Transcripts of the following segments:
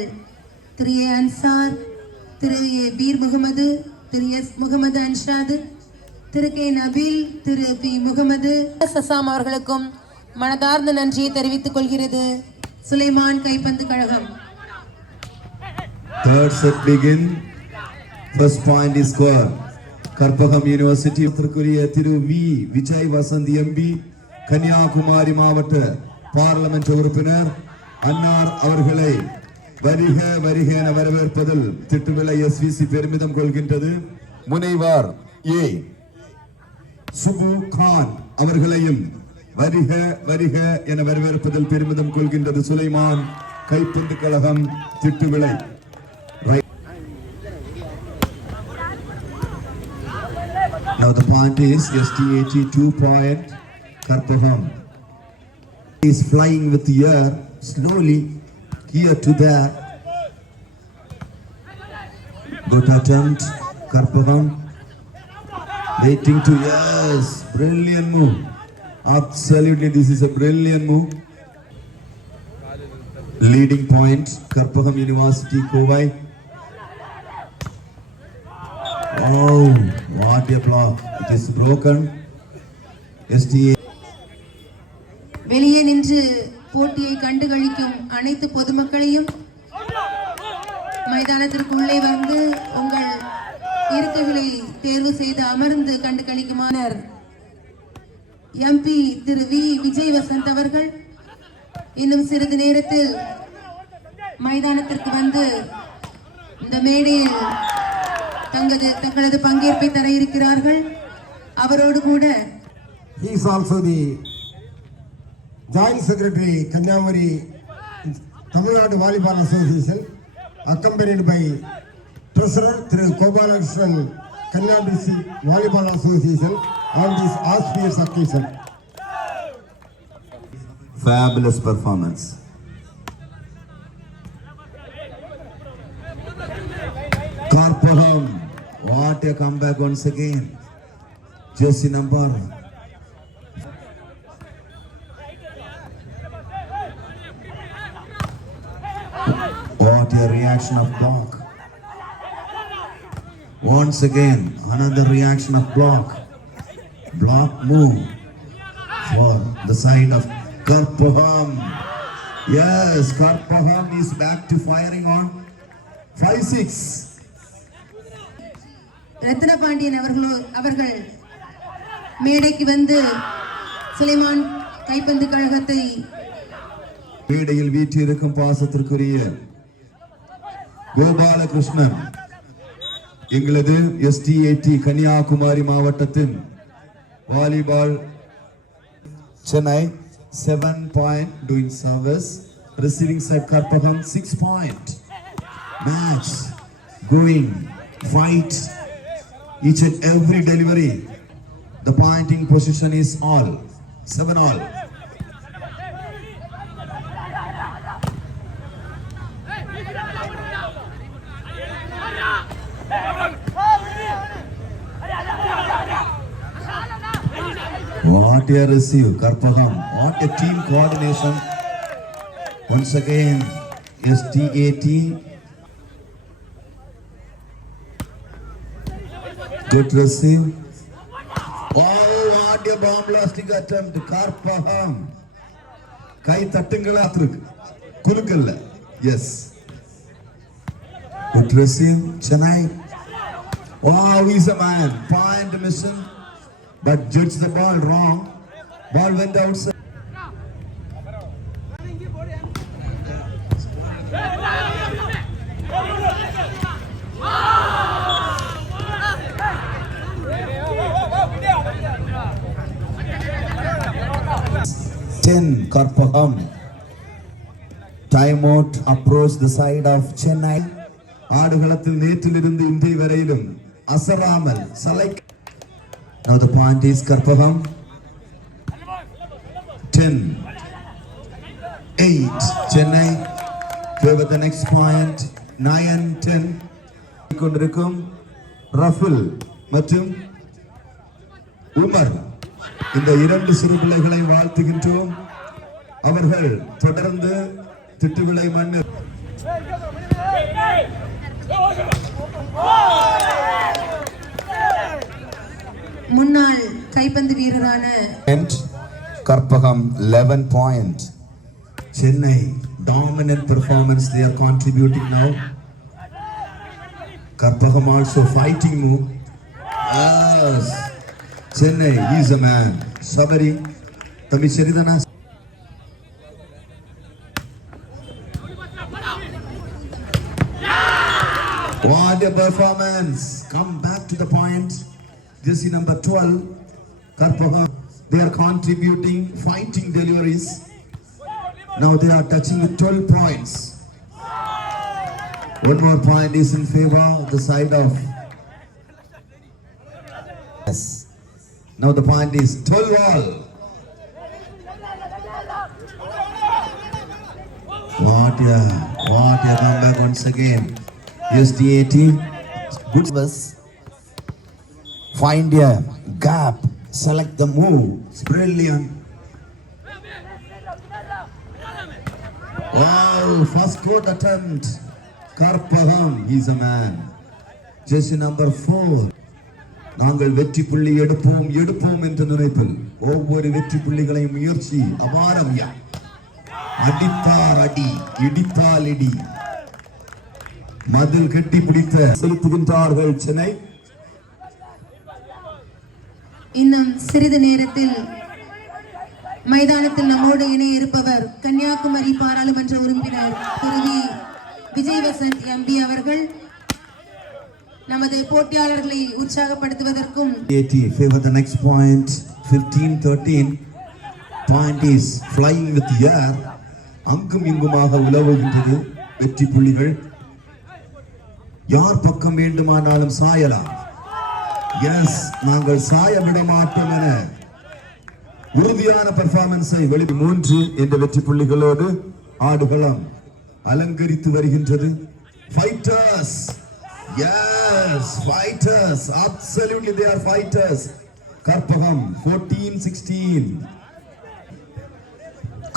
அவர்கள் Thiru A Ansar, Thiru A Peer Mohammed, Thiru S Mohammed Anshad, Thiru K Nabeel, Thiru P Mohammed Sasam அவர்களுக்கும் மனதார்ந்த நன்றியை தெரிவித்துக் கொள்கிறது சுலைமான் கைப்பந்து கழகம். Third set begin. First point is scored. Karpagam university Thiru V Vijay Vasanth MP, Kanyakumari மாவட்ட பார்லமெண்ட் உறுப்பினர் அன்னார் அவர்களை வருக வருக என வரவேற்பதில் திட்டுவிளை எஸ்விசி பெருமிதம் கொள்கின்றது. முனைவர் ஏ சுபு கான் அவர்களையும் வருக வருக என வரவேற்பதில் பெருமிதம் கொள்கின்றது சுலைமான் கைப்பந்து கழகம் Thittuvilai. Now the point is STAT 2 point. Karpagam is flying with the air slowly here to there. Good attempt. Karpagam waiting to, yes, brilliant move. Absolutely, this is a brilliant move. Leading point Karpagam University Kovai. Oh, what a block. It is broken. STA. வெளியே நின்று போட்டியை கண்டுகளிக்கும் அனைத்து பொதுமக்களையும் மைதானத்திற்கு உள்ளே வந்து உங்கள் இருக்கைகளை தேர்வு செய்து அமர்ந்து கண்டுகளிக்குமாறு எம்பி திரு வி விஜய் வசந்த் அவர்கள் இன்னும் சிறிது நேரத்தில் மைதானத்திற்கு வந்து இந்த மேடையில் தங்களது பங்கேற்பை தர இருக்கிறார்கள். அவரோடு கூட he is also the joint secretary Kanyakumari Tamil Nadu Volleyball Association, accompanied by treasurer Thiru Gopalakrishnan Kanyakumari Volleyball Association on this auspicious occasion. Fabulous performance. Karpagam, what a comeback once again. Jersey number. What a reaction of block. Once again, another reaction of block. Block move for the side of Karpagam. Yes, Karpagam is back to firing on 5-6. ரத்ன பாண்டியன் அவர்கள் மேடைக்கு வந்து சுலைமான் கைப்பந்து கழகத்தை மேடையில் வீற்றிருக்கும் பாசத்திற்குரிய கோபாலகிருஷ்ணன் எங்களது STAT Kanyakumari மாவட்டத்தின் volleyball Chennai 7 point doing service, receiving side Karpagam 6 point. Match going, fight, each and every delivery. The pointing position is all 7-all. What a receive, Karpagam. What a team coordination. Once again, STAT. Good receive. Oh, what a bomb blasting attempt. Karpagam. Kai tattingala athiruk. Kulukalla. Yes. Good receive. Chennai. Wow, he's a man. Point mission. But judge the ball wrong. Ball went outside. Karpagam. Timeout approach the side of Chennai. ஆடுகளத்தில் நேற்றிலிருந்து இன்றைய வரையிலும் அசராமல் சலைக். Now the point is Karpagam 10-8 Chennai favor the next point 9-10. கொண்டிருக்கும் ரஃபுல் மற்றும் Umar இந்த இரண்டு சிறு பிள்ளைகளை வாழ்த்துகின்றோம். அவர்கள் தொடர்ந்து திட்டுவிளை மண்ணில் முன்னாள் கைப்பந்து வீரரான Karpagam 11 points. Chennai dominant performance they are contributing now. Karpagam also fighting move. Yes. Chennai, he is a man. Sabari, Tamicharidana. What a performance! Come back to the point. Jersey number 12, Karpagam. They are contributing, fighting deliveries. Now they are touching with 12 points. One more point is in favor of the side of. Yes. Now the point is 12 all. What a comeback once again. SDAT, good service. Find a gap, select the move. It's brilliant. Wow, first good attempt. Karpagam, he's a man. Jersey number 4. நாங்கள் வெற்றி புள்ளி எடுப்போம் என்ற நினைப்பில் ஒவ்வொரு வெற்றி புள்ளிகளையும் முயற்சி அபாரம் யா அடித்தார் அடி இடித்தால் இடி மதில் கட்டி பிடித்த செலுத்துகின்றார்கள் சென்னை. இன்னும் சிறிது நேரத்தில் மைதானத்தில் நம்மோடு இணைய இருப்பவர் கன்னியாகுமரி பாராளுமன்ற உறுப்பினர் திரு விஜய் வசந்த் எம்பி அவர்கள். நமது போட்டியாளர்களை உற்சாகப்படுத்துவதற்கும் favor the next point 15-13 point is flying with the air. அங்கும் இங்குமாக உலவுகின்றது வெற்றி புள்ளிகள். யார் பக்கம் வேண்டுமானாலும் சாயலாம். எஸ், நாங்கள் சாய விட மாட்டோம் என உறுதியான பெர்ஃபார்மன்ஸை வெளி 3 என்ற வெற்றி புள்ளிகளோடு ஆடுகளம் அலங்கரித்து வருகின்றது. Fighters, yes fighters, absolutely they are fighters. Karpagam 14-16.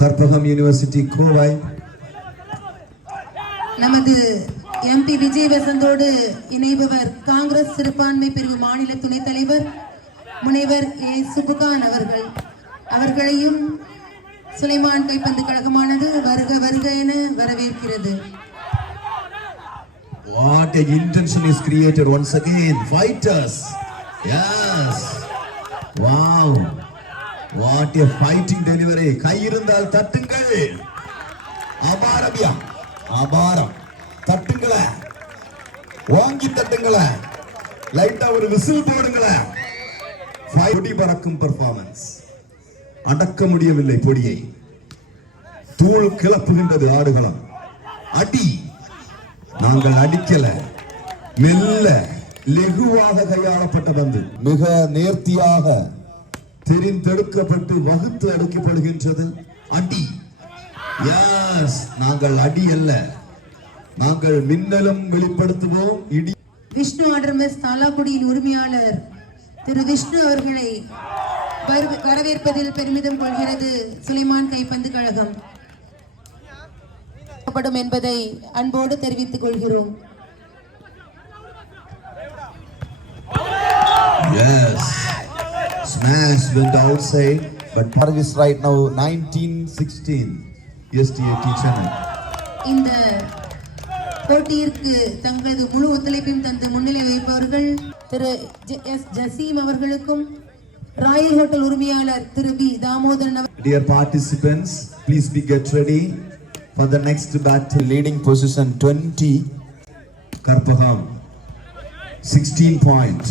Karpagam university Kovai. நமது எம்பி விஜய் வசந்தோடு இணைபவர் காங்கிரஸ் சிறுபான்மை பிரிவு மாநில துணைத் தலைவர் முனைவர் ஏ சுபுகான் அவர்கள். அவர்களையும் சுலைமான் கைப்பந்து கழகமானது வருக வருக என வரவேற்கிறது. What a intention is created once again. Fighters. Yes. Wow. What a fighting delivery. கை இருந்தால் தட்டுங்கள். அபாரம்யா. அபாரம். தட்டுங்கள. வாங்கி தட்டுங்கள. லைட்டா ஒரு விசில் போடுங்கள. பொடி பறக்கும் பெர்ஃபார்மன்ஸ். அடக்க முடியவில்லை பொடியை. தூள் கிளப்புகின்றது ஆடுகளம். அடி. நாங்கள் அடிக்கல, மெல்ல லெகுவாக கையாளப்பட்ட பந்து மிக நேர்த்தியாக தெரிந்தெடுக்கப்பட்டு வகுத்து அடிக்கப்படுகின்றது. அடி. எஸ், நாங்கள் அடி அல்ல, நாங்கள் மின்னலும் வெளிப்படுத்துவோம். இடி. விஷ்ணு ஆர்டர்மெஸ் தாலாக்குடியின் உரிமையாளர் திரு விஷ்ணு அவர்களை வரவேற்பதில் பெருமிதம் கொள்கிறது சுலைமான் கைப்பந்து கழகம் என்பதை அன்போடு தெரிவித்துக் கொள்கிறோம். Yes, smash went outside, but Parvis right now 19-16. SDAT Chennai. இந்த போட்டியிற்கு தங்களது முழு ஒத்துழைப்பையும் தந்து முன்னிலை வைப்பவர்கள் திரு எஸ் ஜசீம் அவர்களுக்கும் ராயல் ஹோட்டல் உரிமையாளர் Thiru P Damodaran. Dear participants, please be get ready for the next battle. Leading position 20, Karpagam 16 point.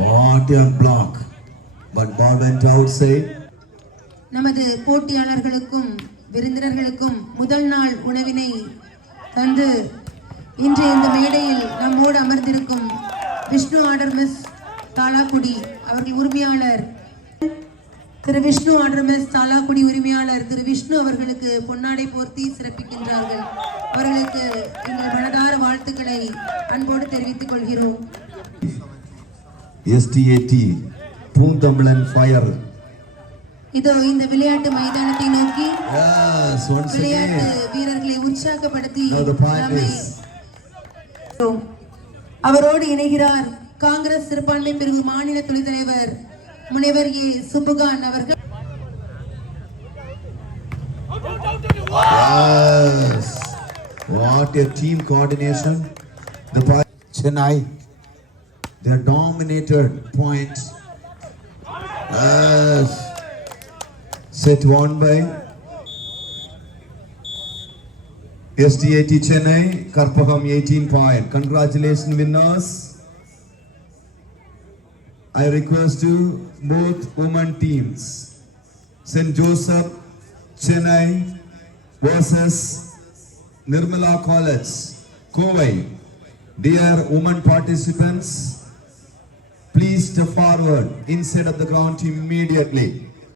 What a block, but ball went outside. நமது போட்டியாளர்களுக்கும் விருந்தினர்களுக்கும் முதல் நாள் உணவினை தந்து இன்று இந்த மேடையில் நம்மோடு அமர்ந்திருக்கும் விஷ்ணு ஆர்டர்மெஸ் தாலாக்குடி அவர்கள் உரிமையாளர் திரு விஷ்ணு ஆர்டர்மெஸ் தாலாக்குடி உரிமையாளர் திரு விஷ்ணு அவர்களுக்கு பொன்னாடை போர்த்தி சிறப்பிக்கின்றார்கள். அவர்களுக்கு எங்கள் மனதார வாழ்த்துக்களை அன்போடு தெரிவித்துக் கொள்கிறோம். SDAT Poonthamizhan fire. இதோ இந்த விளையாட்டு மைதானத்தை நோக்கி Yes, once விளையாட்டு again. வீரர்களை உற்சாகப்படுத்தி Now the point நம்மை is, அவரோடு இணைகிறார் காங்கிரஸ் சிறுபான்மை பிரிவு மாநில துணைத் தலைவர் முனைவர் ஏ சுப்புகான் அவர்கள். yes, what a team coordination. The Chennai, they dominated points. Yes, set won by SDAT Chennai, Karpagam 18 point. Congratulations winners. I request to both women teams. St. Joseph Chennai versus Nirmala College, Kovai. Dear women participants, please step forward inside of the ground immediately.